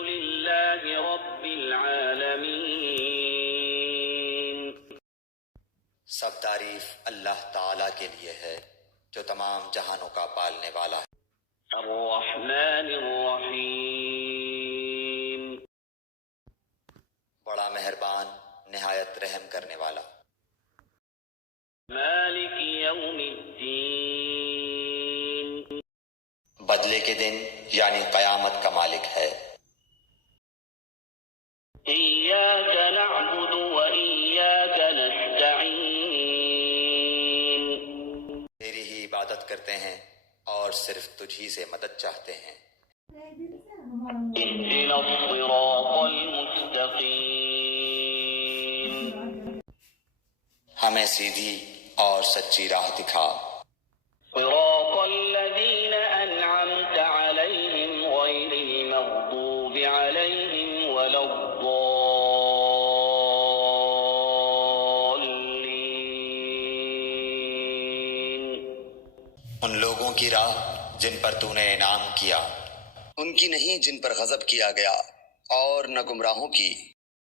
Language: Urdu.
لله رب العالمين. سب تعریف اللہ تعالیٰ کے لیے ہے جو تمام جہانوں کا پالنے والا ہے. الرحمن الرحیم. بڑا مہربان نہایت رحم کرنے والا. مالک یوم الدین. بدلے کے دن یعنی قیامت کا مالک ہے. ایاک نعبد و ایاک نستعین. تیری ہی عبادت کرتے ہیں اور صرف تجھ ہی سے مدد چاہتے ہیں. اهدنا الصراط المستقیم. ہمیں سیدھی اور سچی راہ دکھا. صراط الذین انعمت علیہم غیر المغضوب علیہم ولا الضالین. ان لوگوں کی راہ جن پر تو نے انعام کیا، ان کی نہیں جن پر غضب کیا گیا، اور نہ گمراہوں کی